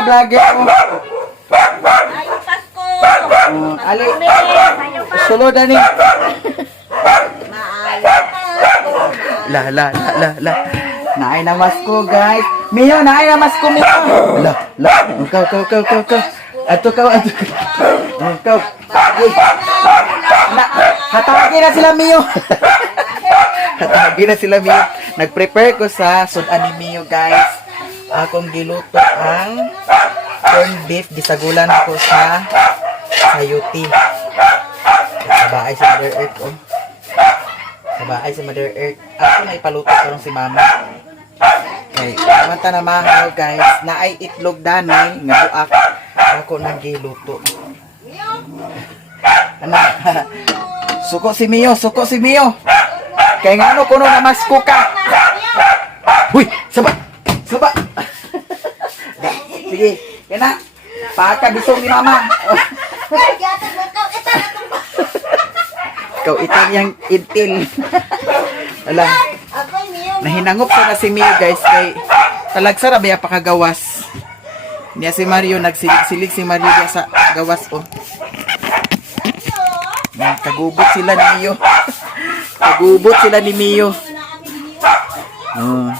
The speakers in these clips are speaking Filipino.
mga vlogger ko. Ayaw Pasko. Ali, sulod ani. Maayaw Pasko. La. Naay na masko, guys. Miyo, naay na masko, Miyo. La. Ikaw. Ato ka. Ikaw. Hatagin na sila, Miyo. Hatagin na sila, Miyo. Nag-prepare ko sa sudan ni Miyo, guys. Akong giluto ang corned beef. Gisagulan ko sa sayuti. Sabaay sa Mother Earth, oh. Sabaay sa Mother Earth. Ako na ipaluto karong si Mama. Okay, kamanta na mahaw, guys. Naay itlog danay nga buak. Ako nang giluto. Ano? Suko si Mio. Kaya nga ano kuno na masko ka. Huy, saba. Sige, kaya na. Pakabisong ni Mama. Ikaw itan yang intil. Alam. Nahinangop sa na si Mio, guys. Kay talagsa na ba pakagawas. Niya si Mario, nagsilig si Mario niya sa gawas, oh. Kagubot sila ni Mio. Kagubot sila ni Mio. Oh.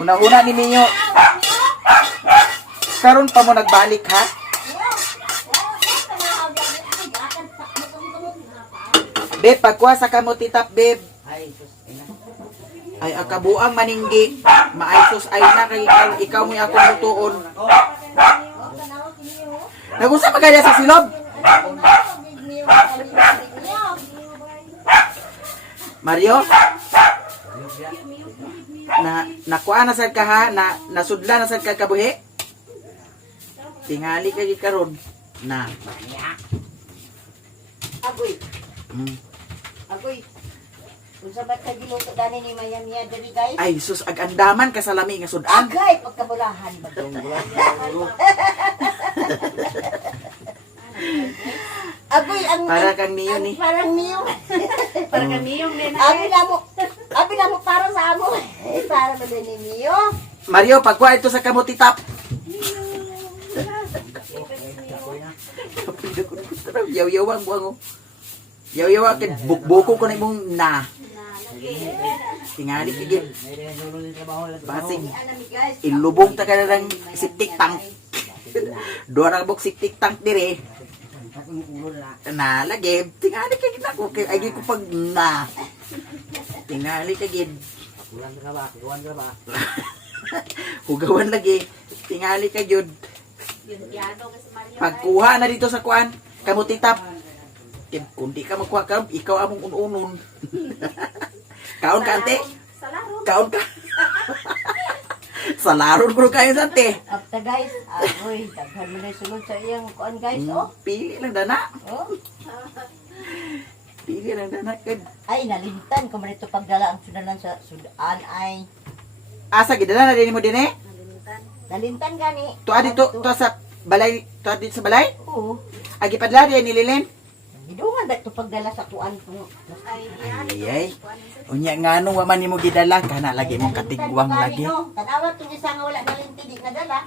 Una-una ni Mio. Karon pa mo nagbalik, ha? Beb, pagkuha sa kamutitap, beb. Ay, akabuang maninggi. Maaysos ay na kay ikaw mo ako lutuon. Nagusa magaya sa silog. Mario? Nakuha na sad ka ha? Nasudla na sad ka kabuhi? Tingali ka karon. Na. Agoy. Unsa ba ka giluto dani ni Mayamiya diri, guys? Ay, sus, agandaman ka sa lami nga sudan. Agay pagkabulahan ba dong? Agoy ang Para kang Mio ni. Parang Mio. Para kamiyong din. Abi na mo para sa amo. Para ba din ni Mio? Mario, pagkuha ito sa kamutitap. Yaw-yawang buwango. Yaw-yawa kay bukbuko ko na imong na. Tingali kigit. Basig. Ilubong ta ka na ng septic tank. Dora bok septic tank dire. Nalagib. Tingali kigit ako. Ay ko pag na. Tingali kigit. Hugawan lagi. Tingali kagid. Pagkuha na dito sa kuan, kamutitap. Kung di ka magkuha ka, ikaw among ununon. Kaon ka, ante? Kaon ka? Sa laron ko kayo sa ante. Apta, guys. Agoy, daghan mo na sulod sa iyang kuan, guys, oh. Pili lang dana. Oh. Pili lang dana. Ay, nalimtan ko man ito pagdala ang sudalan sa sudan ay. Asa, gidala na din mo din eh? Nalimtan gani. Tuwa dito, tuwa sa balay, tuwa dito sa balay? Oo. Agi padla rin nililin? Idungan ba ito pagdala sa kuan ko? Ay. Unya nga nung waman ni mo gidala, kana lagi mong katigwang lagi. Tanawa ito isa nga wala nalinti di nadala.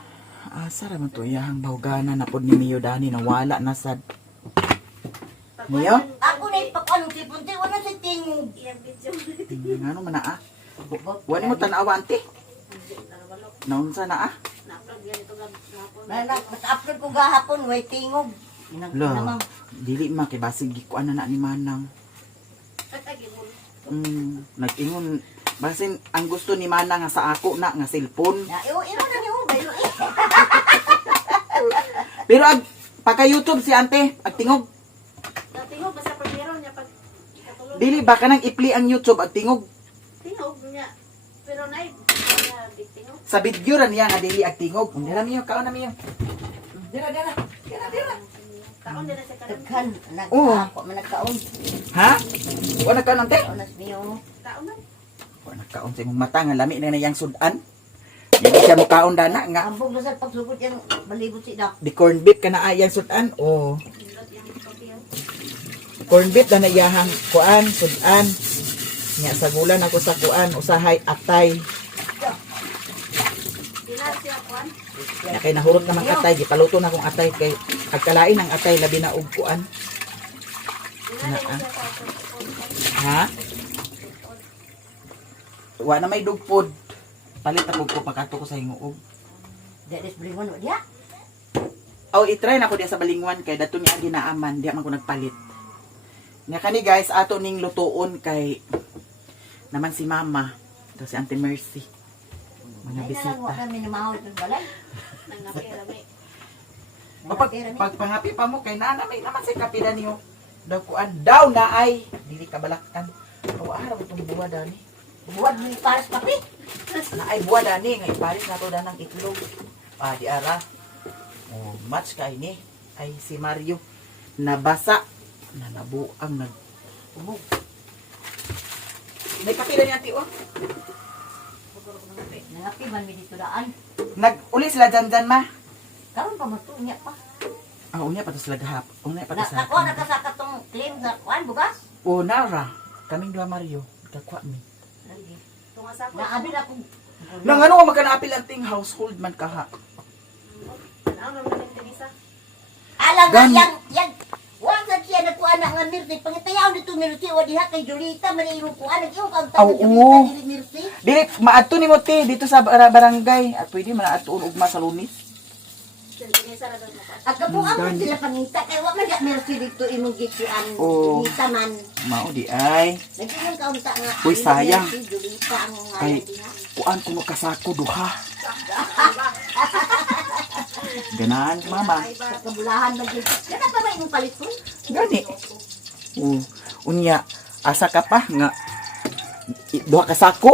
Asa raman to iyang bahugana na pod ni Mio Dani na wala na sad. Mio? Ako na ipakuan si Punti, wala si Tingog. Ngano man na ah? Wani mo tanawa ante? Naunsa na ah? Mas-upload ko gahapon, way Tingog. Lo, dili makibasig gikuan na ni Manang. Nag-ingon basin ang gusto ni Manang nga sa ako na nga cellphone. Iro na ni Ubay. Pero ag pagka YouTube si ante, ag tingog. Tingog basta pagmero niya pag Dili ba kanang ipli ang YouTube ag tingog? tingog niya. Pero nay tingog. Sa video ra niya nga dili ag tingog. Dira miyo kaon na miyo. Dira. Kaon din sa kanan. Daghan, Oo. ako man nagkaon. Ha? Wala ka nante? Onas miyo. Kaon na. Wala kaon sa imong mata nga lami na yang sudan. Dili siya mo kaon dana nga Ambog na sa pagsugod yung balibot si Dak. di corned beef kana ayang sudan. Oh. Corned beef na iyahang kuan sudan. Nya sagulan ako sa kuan usahay atay. Dinar siya kuan. Na kay nahurot namang atay, gipaluto na akong atay kay pagkalain ang atay labi na og kuan. Dinar Ah. siya sa tukod. Ha? Wa na may dugpod. Palit ako ko pagkato ko sa hinguog. Dadis bringon mo dia. Oh, i-try na ko diya sa balingwan kay dato niya ginaaman, diya man ko nagpalit. Nya kani guys, ato ning lutuon kay naman si Mama, to si Auntie Mercy. Mga Ay na bisita. lang kami ni mahol sa balay. Nangapi-rami. Pag pangapi pa mo kay nanamay naman si kapila niyo. Daw kuan daw na ay dili ka balaktan. Aw araw itong buwa dani. Buwad mo yung pares papi. Na ay buwa dani nga ipalit na to danang itlog. Ah di ara. Oh, match kay ni ay si Mario nabasa na nabuang nag may kapila ni Ate oh. Nangapi man mi dito daan. Nag-uli sila dyan ma. Karon pa matunya pa. Ah, unya pa to sila gahap. Unya pa to sa. Nako nakasaka tong claim sa kuan bugas. Oh, nara. Kaming dua Mario. Kakwa mi. Tunga sa ko. Naabi na kung Nang ano ka magkanaapil ang ting household man kaha. Ano naman yung tinisa? alang Gani. yang wag sa siya na kuan nga mirti pangitayaw dito mirti wa diha kay Julita man imo kuan nag-iw kag Aw, tawo oo. Julita dili mirti. Dili maadto ni mo ti dito sa barangay at pwede man aadtuon ugma sa Lunis. Tinisa ra doon mo pa. Ang kabuang Gani. mo sila pangita kay wa man diha mirti dito imong gikuan Oo. Julita man. Mao di ay Nag-iw ka unta nga. Uy, sayang. Si Julita ang Ay. ngalan diha. kuan kuno kasako duha. Ganan mama. Sa kabulahan man gyud. Kana pa ba imong palit ko? Gani. Unya asa ka pa nga duha ka sako.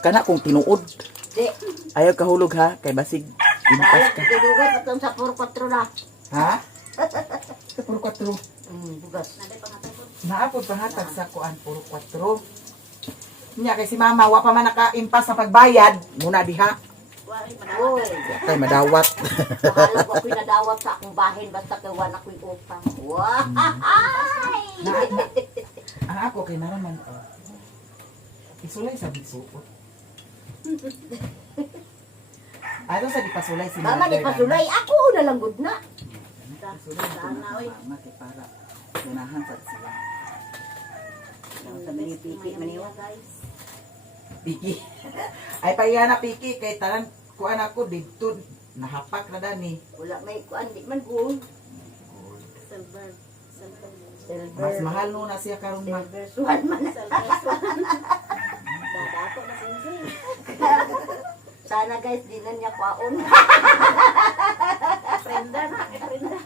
Kana kung tinuod. Di. Ayaw kahulog ha kay basig impas Dahil ka. tutulugan patong sa 4-4 na. Ha? Puro 4. Bugas. Naday pangatay ko. Naapod pahatag sa kuan puro 4. Nya kay si mama wa pa man naka-impas sa pagbayad muna diha. Wari madawat. Oy. Kay madawat. Mahalo ko ako'y nadawat sa akong bahin basta kay wala ako'y utang. Wow! Ang ako kay naraman ko. Isulay sa bisuot. Ano sa dipasulay si Mama ni pasulay, ako na lang good na. Isulay sa Sana, oy. mama kay para ganahan sa sila. Sabi ni Piki maniwa. guys. Piki. Ay pahiya na piki kay tanan kuan ako dito nahapak na dani. Wala may kuan di man good. Silver. Silver. Silver. Mas mahal no na siya karon ma. Silver swan man. Silver. Dadako na sinsin. Sana guys, di na niya kwaon. Prenda na. Prenda.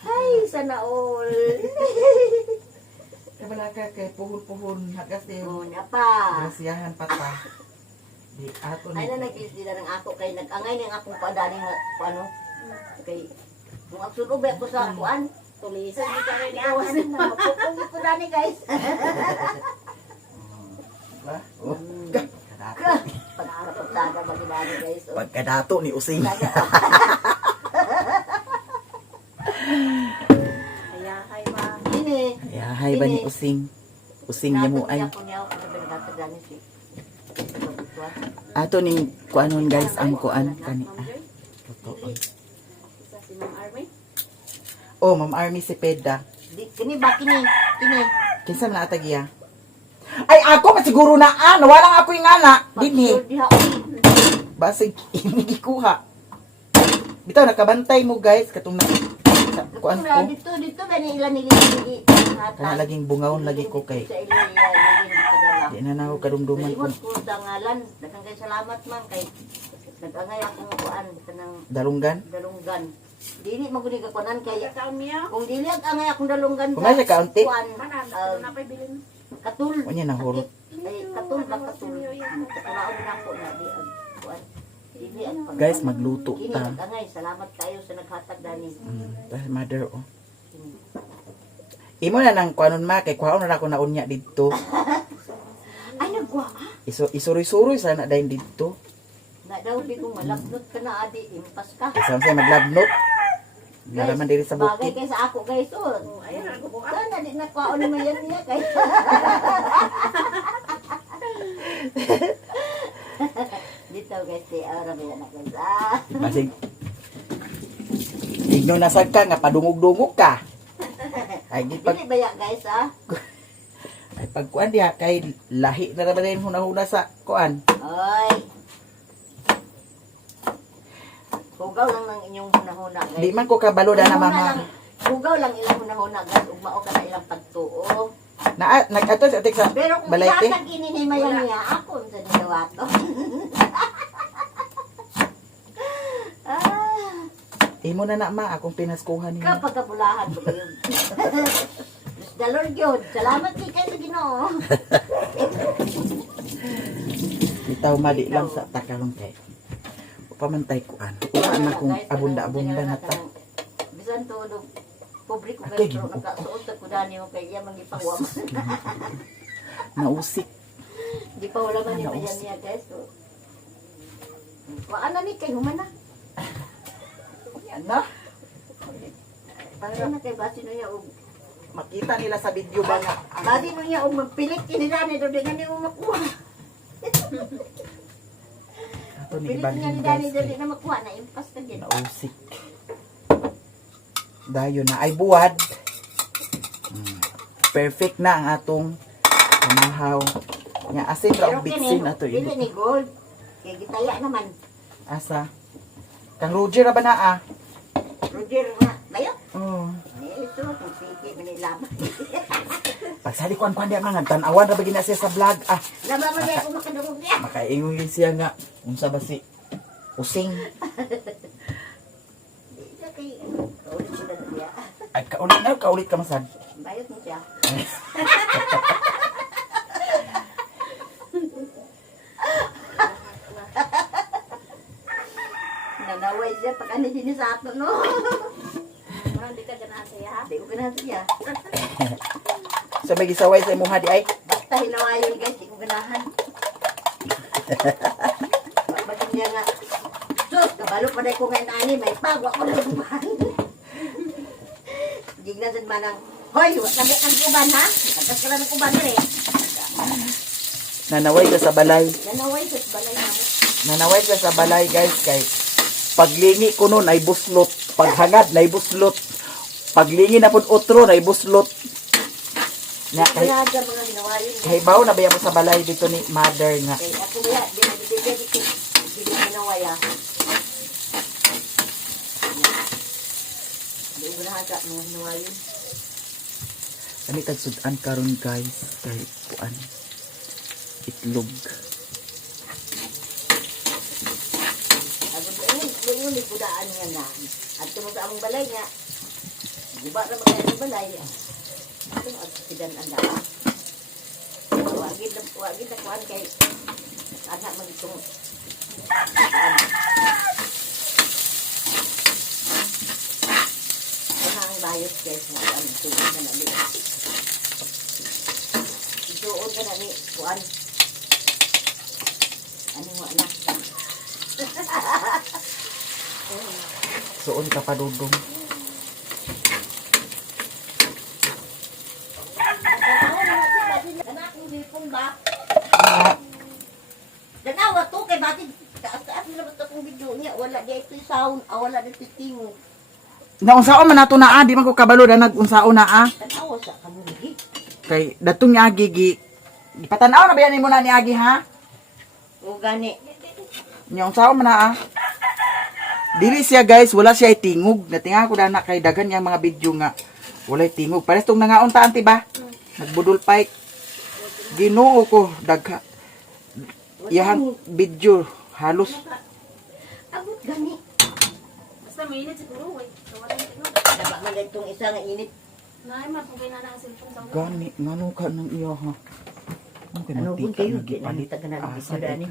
Ay, sana all. Kabala ka kay puhon-puhon hagas Oo yung na pa. grasyahan pata. Di ato Ay na nag-isdi na ng ako kay nag-angay ng akong paadani nga ano. Kay kung ang sunog ko sa kuan. Tulisan di ka rin Awas ikawas. na. Mapupungi ko dani guys. Ba? Oh. Kadato. Pagkakapagsaga ba ginani guys. Oh. Pagkadato ni Using. Kaya ay ba. Ini. Ayahay ba ni Using? Using niya mo ay. Ato ning kuanon guys ang kuan kani. Ma'am Joy. Totoo. Isa si Ma'am Army. Oh, Ma'am Army si Peda. Kini ba kini? Kini. Kinsa man atagiya? Ay ako pa siguro na wala ako yung ana. Dinhi. Diha. Basig ini gikuha. Bitaw nakabantay mo guys katong na kuan ko. Dito gani ilan nili. Kana laging bungawon lagi ko kay Sa ila lagi kadala. di na nako kadumduman ko. Limot ko dangalan. Daghang kay salamat man kay nag-angay akong kuan kanang Dalunggan. dalunggan. Dili maguni ka kunan kay Kaya kaon niya. kung dili ang angay akong dalunggan. Kung may kaunti. Kuan Manan. Ano na pa'y bilin? katul. Unya nahurot. Ay katul ba katul. Katulaon na ako na di ang kuan. Dili ang pag- Guys, magluto Kini ta. nag-angay salamat kayo sa naghatag dani. Dahil mother oh. Imo na nang kuanon ma kay kuhaon na ako na unya didto. Ay nagwa. Isuroy-suroy sana dayon didto. Na daw di ko malapnot ka na adi impas ka. Isa sa maglabnot. Naraman diri sa Bagay bukid. kay sa ako guys. Oh, ayun, ako po. Sana di nakwaon naman yan niya kay. Dito guys, di ara ba yan guys. Basig. Igno nasag ka nga padungog-dungog ka. Ay gipag Dili ba yan guys ay pagkuan diha kay lahi na naman din huna-huna sa kuan. Oy. Hugaw lang ng inyong hunahuna guys. Di man ko kabalo na Hunahuna mama. lang. Hugaw lang ilang hunahuna guys. Ug mao ka na ilang pagtuo. Na nag-ato sa sa Pero kung balay te. ihatag ini ni mayan niya, ako sa nilawato. Imo na na ma akong pinaskuhan niyo. Kapag kabulahan ko kayo. The Lord yun. Salamat kay kayo sa Ginoo. Bitaw mali lang sa takalong kay. Pamantay kuan. Kuan na kung Guys, abunda-abunda na ta. Bisan todo pobre ko Okay, kayo pero nakasuot sa kudani mo kay iya mangipawam. Nausik. Di pa wala man ni mayan niya guys. So, Waan na ni kay humana. Yan na. Para na kay basi no niya og Makita nila sa video ba nga. basi no niya og magpilit kinila ni do dengan ni makuha. Ato ni Pilit ibang niya ni Dani dali na makuha na impas ka din. nausik. Dayo na ay buwad. Perfect na ang atong pamahaw. Nga asin ra Pero ang bitsin ato dili ini. ni gold. Kay gitaya naman. Asa? Kang Roger ra ba na ah? Roger na. Bayo. Oh. Ito, itong sige, manilaman. Pagsali kuan kuan diya nga tan-awan ra ba gina siya sa vlog ah. Laban mo niya kung makadungog niya. Makaingon din siya nga unsa ba si using. Ito kay, kaulit sila na niya. Ay kaulit ka masad. Bayot mo siya. Nanaway siya, pag ano din sa ato, no? Parang di ka ganahan siya, ha? Hindi ko ganahan siya. So may gisaway sa imuha di ay. Basta hinawayon guys, di ko ganahan. Pagpagin niya nga, sus, kabalo pa na ko ngayon ani, may pagwa ko na guban. Gignan sa manang, hoy, wag kami ang kuban ha? Tagas ka lang ng kuban rin. Nanaway ka sa balay. Nanaway sa balay na mo. Nanaway ka sa balay guys kay paglingi ko nun ay buslot. Paghangad na buslot. Paglingi na pud otro na buslot. Na kay Kaya sa mga hinawayon. kay bawo na baya mo sa balay dito ni mother nga. Kay ako kaya, di na dito, di na hinaway ha. Di ko nahata mga hinawayon. Kani tag sudan karon guys kay kuan itlog. Yung ligudaan niya na. At tumo sa among balay niya. Guba na magkaya ng balay. Ito ang sidan ang daan. Wagin na kuhan kay anak mag itong ang bayot guys mo ang tuon na nali. Ituon ka na ni kuhan. Ano mo anak? Suon ka padudong. Anak mo hipon ba? Danawa to kay bakit taas-taas mo naman itong video niya. Wala di ito sound, wala di ito tingo. Naunsaon man nato na di man ko kabalo na nagunsaon na Tanawa sa kamuli. kay datong ni Agi gipatanaw na ba yan mo na ni Agi ha? O gani. Nyong sao man na Dili siya guys, wala siya tingog. Natinga ko na kay dagan yang mga video nga. Walay tingog. Pares tong nangaon ta anti ba? Nagbudol pike. Ginoo ko dagha. Yahan video halos Abot gani. Basta mainit siguro, eh. Kawalan din mo. Daba man lang itong isa nga init. Naay, mapugay na ang cellphone sa mga. gani ngano ka nang iyo ha. Ano kung kayo, di na nita ka na ng video dani.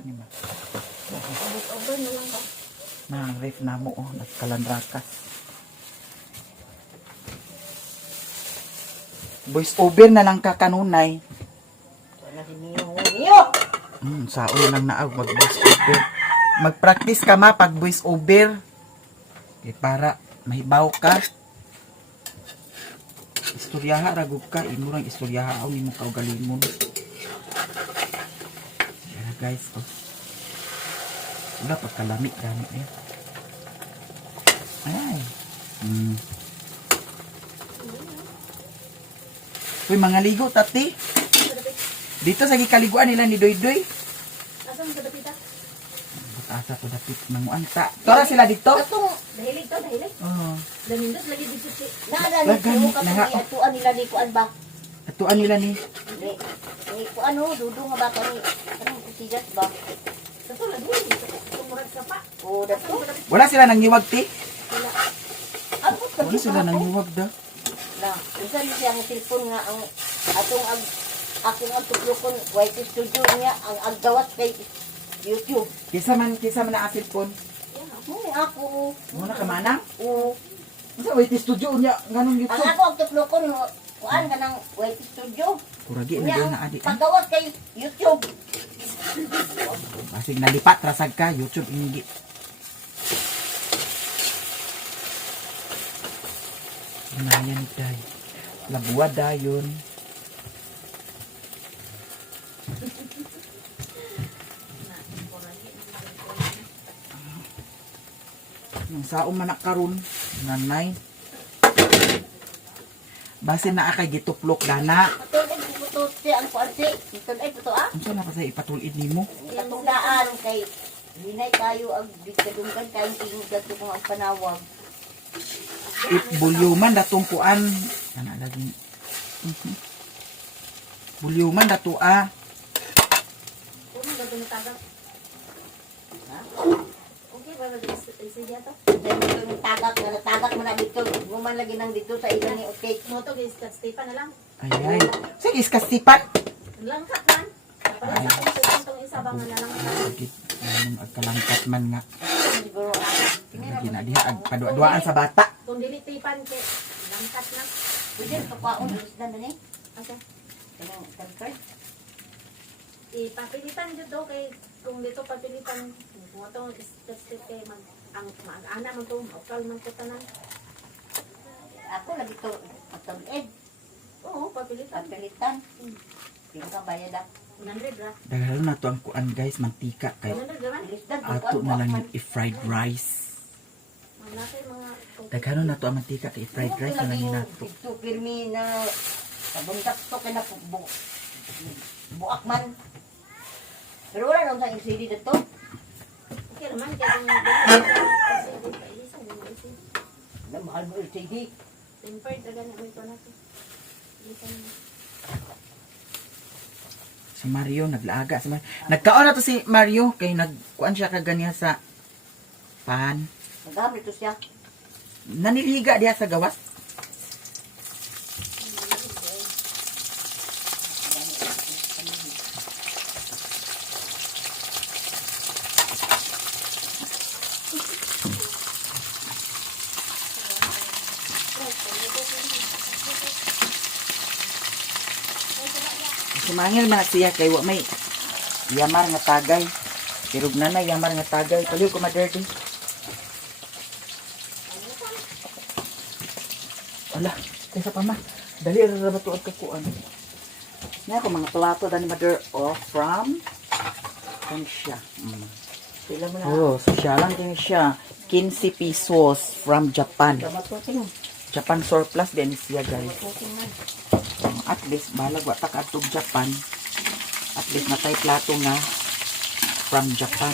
Abot-over na lang ba? Na ref na mo oh, nagkalanrakas. Voice over na lang ka kanunay. Wala si Niyo. Sao lang naag mag voice over. Mag-practice ka ma pag voice over. Para mahibaw ka. Istoryaha ragog ka, imurang istoryaha aw nimo kaugalingon. Kaya guys, oh. Wala pagkalami gani eh. Ay. Uy, mga ligo tati. Dito sa gikaliguan nila ni Doy Doy. Asam sa dapita? Asa to dapit manguan ta. Tora sila dito. Katong Dahilig to, dahilig. Oh. Damindot lagi dito si. naalala Lagan, mo katong laga. atuan nila ni kuan ba? Atuan nila ni. Ni kuan ho, dudong nga ba kani? Anong kusigat ba? Sa to lagi dito. Tumurag sa pa. O dato. Wala sila nang niwag ti. Wala. Ako Wala sila nang niwag da. na. Isa ni siyang cellphone nga ang atong akong ang tuklokon white studio niya ang aggawas kay YouTube. Kisa man na asilpon. Ako. Mo na kamanang. O Unsa wait studio nya nganong ang YouTube. ako ang tuklokon kuan ka ng white studio. Kuragi na Unya din ang na adi. paggawas kay YouTube. Basig nalipat rasag ka YouTube ingi. Nayan day. Labuwa dayon. Yung saong manak karon nanay. Base na akay gituplok dana. Matulog puto si ang kuan si. Ito ay puto ah. Unsa na pa sa ipatulid nimo? Katong daan kay hinay kayo ang bigkadunggan kay tingog dato kung ang panawag. If bulyuman datong kuan ana lagi. Bulyuman dato Kuno gado na tagak. Ha? Okay ba lagi sa to? Dahil ito yung tagak mo na dito. Guman lagi nang dito sa ilo ni okay. Mo to guys, kat Stefan na lang. Ay. Sige iskastipan. Langkat man. Para sa kung sa tong isa ba nga na lang. Sige. Anong agkalangkat man nga. Siguro Lagi na diha ag padua-duaan sa bata. Kung dili tipan kay langkat na. pwede kapaon isda na ni. Okay. Kanang temper. Ipapilitan jud do kay kung dito papilitan mo to specific kay ang mag-ana man to, okal man ko tanan. Ako lagi to patulid. Oo, papilitan. Pagpilitan. Pino ka bayad ah. 100 ra. Dahil na to ang kuan guys mantika kay 100 ra man. Isda ato na lang yung i-fried rice. Malaki mga Daghano na to ang mantika kay fried rice na lang yun nato. Ito pirmi na sabuntak to kay na buak man. Pero wala nang sa LCD dito. okay naman kay kung kasi isa ni Na mahal mo LCD. tempered ra gani mo ito nato. Isa na. Si Mario naglaaga si Mario. Nagkaon na to si Mario kay nagkuan siya kaganiya sa pan. Nagamit to siya. Naniliga diha sa gawas. Sumangil man siya kay wa may yamar nga tagay. Pero na yamar nga tagay. Paliw ko ma-dirty. Ala, kaysa pa ma. Dali ra ba tuod ka kuan. Nya ko mga plato dani mother from siya. Sila mo na. Oh, sosyalan din siya. 15 pesos from Japan. Kamatuting. Japan surplus din siya guys. Kamatuting man. At least balag wa ta kadtog Japan. At least natay plato nga from Japan.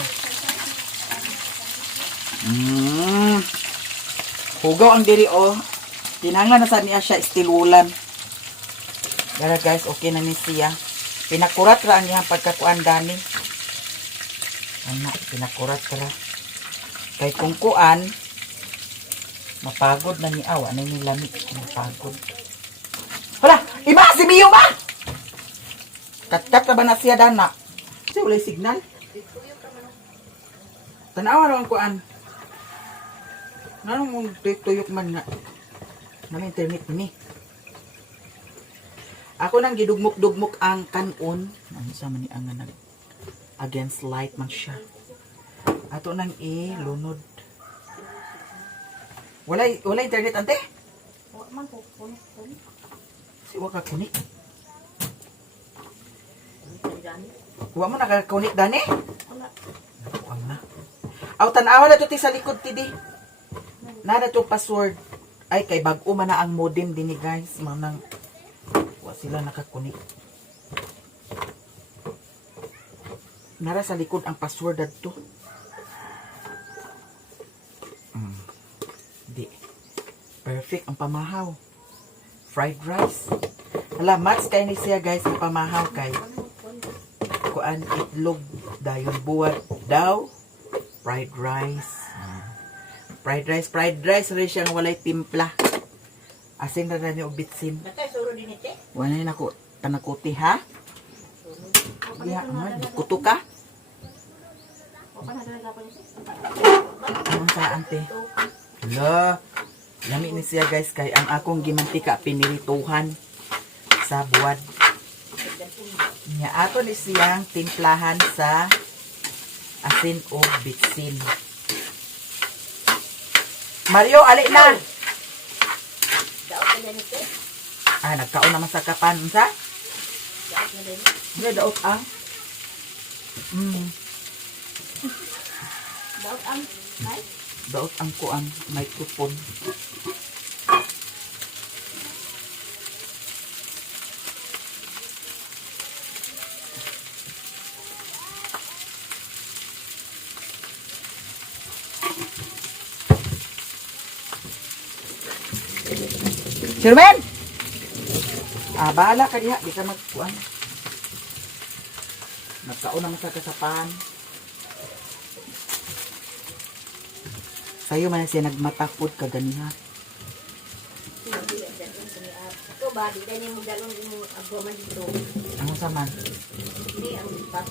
Hugaw ang diri oh. Tinanglan na sa niya siya istilulan. Dara guys, okay na ni siya. Pinakurat ra ang iyang pagkakuan dani. Ana, pinakurat ra. Kay kung kuan mapagod na ni awa na ni lami, mapagod. Hala, iba si Mio ba? Kat-kat na ba na siya dana? Siya wala signal. Tanawa ra ang kuan. Nanong mong tuyok man nga. Namin internet ni. Ako nang gidugmok-dugmok ang kanon. Ano sa man ni ang nag against light man siya. Ato nang ilunod. Walay internet, ante? Wa man ko kuno. Si wa ka kunik. Gani. Wa mo nakakunik dani? Wala. Ang na. Aw tan-awa na to ti sa likod ti di. Nara to password. Ay kay bag-o man na ang modem dinhi guys, manang wa sila nakakunik. Nara sa likod ang password adto. Di. Perfect ang pamahaw. Fried rice. Hala, match kay ni siya guys ang pamahaw kay kuan itlog dayon buwat daw. Fried rice. Fried rice rin siyang walay timpla. Asin na rin yung bitsin. Matay, suro din ite. Wala na ko tanakuti ha? Ya, kuto ka? O pa na dala pa niya. Ano sa ante? Hala, lami ni siya guys kay ang akong gimantika pinirituhan sa buwad. Nya ato ni siyang timplahan sa asin o bitsin. Mario, ali na! Daot na din ite. Ah, nagkaon naman sa kapan. Sa? Daot na din. Hindi, daot ang. Daw ang ay Daot ang kuan, microphone. Sherman! Ah, bahala ka diha. Di ka magkuan. Nagkaon naman sa kasapan. Sa'yo man siya nagmatakod ka ganiha. Ito ba, di tayo mo dalong yung agwaman dito. Ano sa man? Ini ang ipat.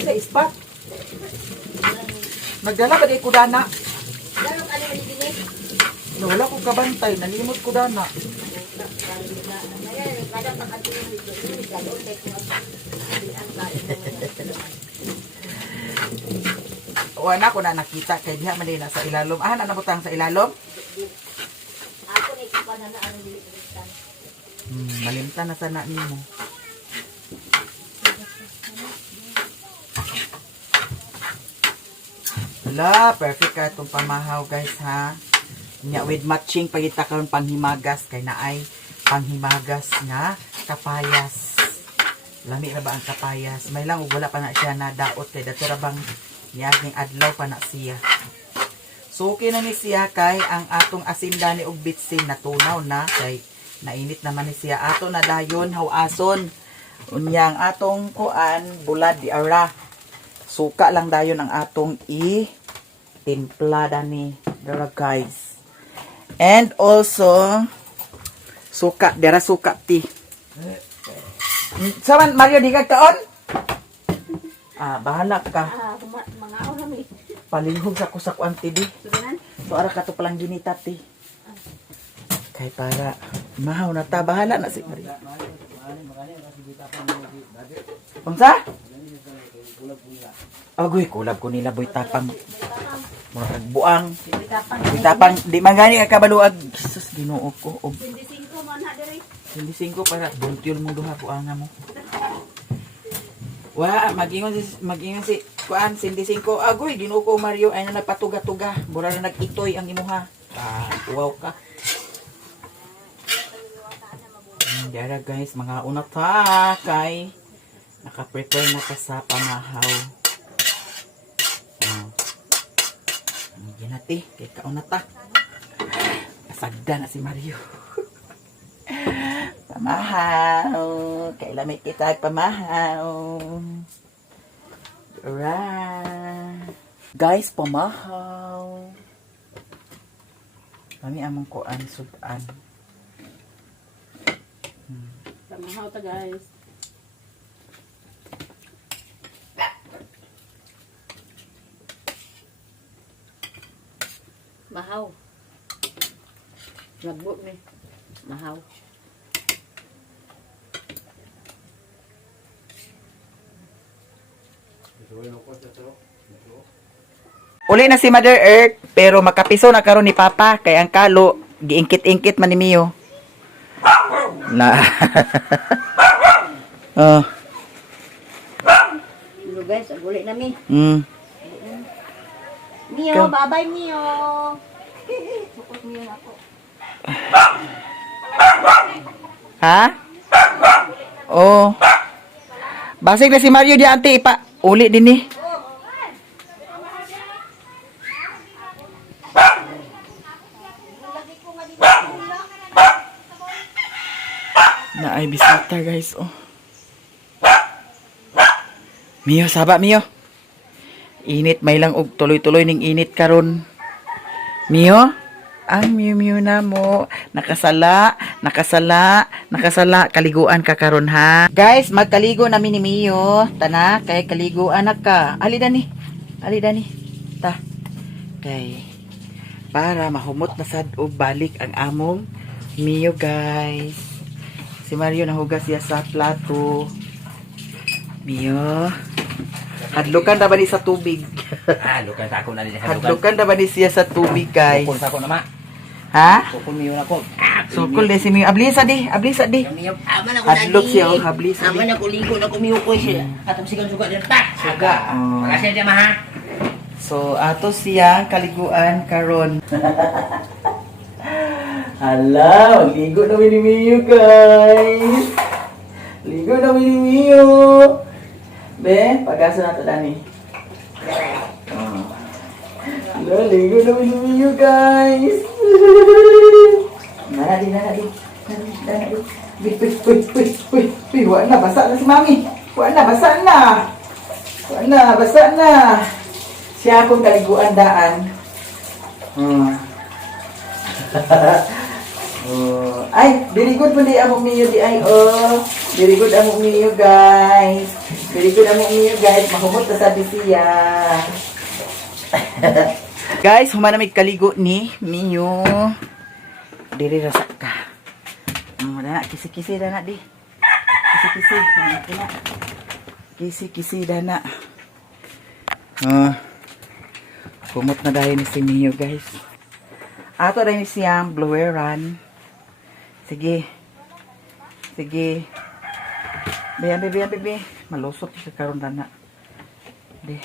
Sa ispat. Nagdala ba di ko dana? Dalong ano man din eh. Wala ko kabantay. Nalimot ko dana. Ngayon, kada pagkatuloy dito, ini dalong teknos. Ang kain naman. Wala ko na nakita kay diha man din sa ilalom. Ah, nanabutang sa ilalom? Ako na ikipan na ang dilitan. Malimtan na sana nimo. Wala, perfect ka itong pamahaw guys ha. Nya with matching pagita karon panghimagas kay naay panghimagas nga kapayas. Lami ra ba ang kapayas? May lang ug wala pa na siya na daot kay dato ra bang yaging adlaw pa na siya. So okay na ni siya kay ang atong asindani og bitsin natunaw na kay nainit naman ni siya. Ato na dayon hawason. Unyang atong kuan bulad di ara. Suka lang dayon ang atong timpla dani dara guys. And also suka dara suka ti. Saman Mario di ka kaon? Ah, bahala ka. mga aw mi. Palinghog sa kusakuan ti di. Sudanan. So ara ka to palang ginita ti. Kay para mahaw na ta bahala na si Maria. Unsa? Agoy kulab ko nila boy tapang. Murag buang. Boy tapang di man gani ka kabaluag. Jesus Ginoo ko. Hindi 5 man ha diri. Hindi 5 para buntiol mo duha ko anga mo. Wa, magingon si kuan sindi 5. Agoy Ginoo ko Mario ay na nagpatuga-tuga. Mura na nag-itoy ang imuha. Ah, wow ka. Dara guys, mga unat ha kay naka-prepare na ka sa pamahaw. Ginati, kay kaunat ta. Kasagda na si Mario. Pamahaw. Kay lamit kita pamahaw. Right. Guys, pamahaw. Kami among kuan sudan. Pamahaw ta guys. Mahaw. Nagbuk ni. Mahaw. Uli na si Mother Earth, pero makapiso na karon ni Papa kay ang kalo giingkit-ingkit man ni Mio. Na. Oh. Hello guys, ang uli na mi. Mio, Ikaw. bye-bye Mio. Bukod Mio na ako. Ha? Oh. Basig na si Mario di ante ipa. Uli din ni. Na ay bisita guys oh. Mio saba Mio. Init may lang og tuloy-tuloy ning init karon. Mio, ang Miu na mo nakasala kaliguan ka karon ha. Guys, magkaligo na ni Mio. Tana kay kaliguan na ka. Ali dani. Ta. Kay para mahumot na sad og balik ang among Mio guys. Si Mario nahugas siya sa plato. Mio, hadlukan na ba ni sa tubig? Lukan sa ako na din. Hadlukan na ba ni siya sa tubig guys? Pukul sa ako naman. Ha? Pukul miyo na ko. Sukol de si Mio. Ablisa di. Aman ako Hadlok siya oh, ablisa di. Aman ako ligo na kumiyo ko siya. Atong sigang suga din ta. Suga. Oh. Makasya dia mah. So, ato siyang kaliguan karon. Hala, ligo na ni Mio guys. Ligo na ni Mio. Be, pagasa na to dani. Hala, ligo na ni Mio guys. Nana di. Wih, wala na, basa na si Mami. Wala na, basa na. Siya akong kaliguan daan. Oh. Ay, very good po di among Mio di ay oh. Very good among Mio guys. Mahumot na sabi siya. Guys, humanamig kaligo ni Mio. Diri rasak ka. Dana, kisi-kisi dana di. Kisi-kisi dana. Kumot na dahil ni si Mio guys. Ato dahil siyang bloweran. Sige. Bebe. Malusot siya karon dana. De.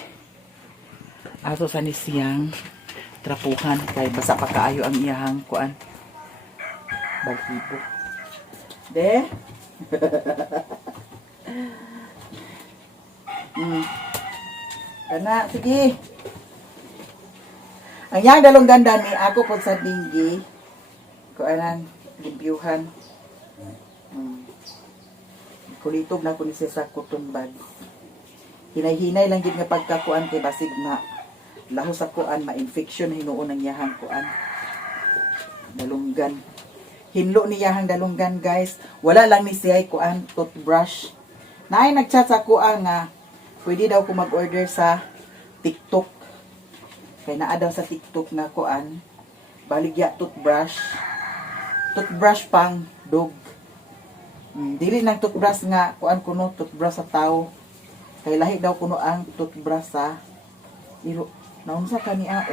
Ato sa ni siyang trapuhan kay basa pa kaayo ang iyahang kuan. Balhibo. De. Dana, sige. Ang yang dalong ganda ni ako po sa dinggi. Kuanan, libyuhan. Kulitog na ko ni siya sa cotton bag. Hinay-hinay lang gid nga pagkakuan kay basig na laho sa kuan ma-infection hinuon ang yahang kuan. Dalunggan. Hinlo ni yahang dalunggan guys. Wala lang ni siya kuan toothbrush. Naay nagchat sa kuan nga pwede daw ko mag-order sa TikTok. Kay naa daw sa TikTok nga kuan baligya toothbrush pang dog. Dili nang toothbrush nga kuan kuno toothbrush sa tao. Kay lahi daw kuno ang toothbrush sa iro. Naunsa kaniya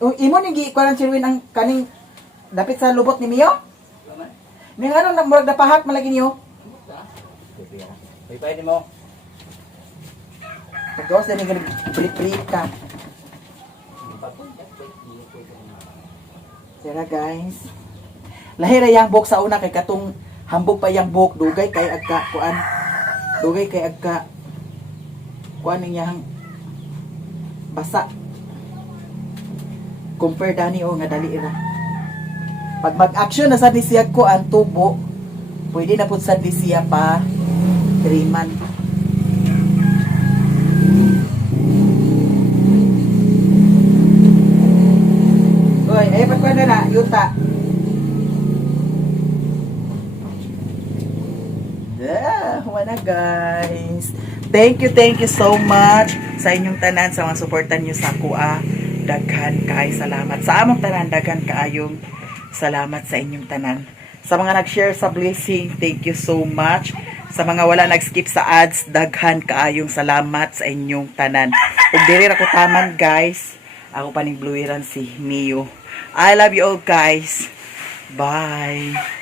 oh. Imo ni gi kuan sirwin ang kaning dapit sa lubot ni Mio? Ning ano na murag napahak malagi niyo? Pwede mo. Pagkawas na nga prit-prit ka. Tara guys. Lahira yang buhok sa una kay katong hambog pa yang buhok dugay kay agka kuan. Kuan ning yang basa. Compare dani o nga dali ra. Pag mag-action na sa siya kuan tubo, pwede na pud sa siya pa 3 months. Ay, pagkuhan na yuta. Wala guys. Thank you so much sa inyong tanan sa mga suportan nyo sa kuha. Daghan kaay salamat. Sa among tanan, daghan kaayong salamat sa inyong tanan. Sa mga nag-share sa blessing, thank you so much. Sa mga wala nag-skip sa ads, daghan kaayong salamat sa inyong tanan. Ug diri ra ko taman guys. Ako paning bluiran si Mio. I love you all guys. Bye.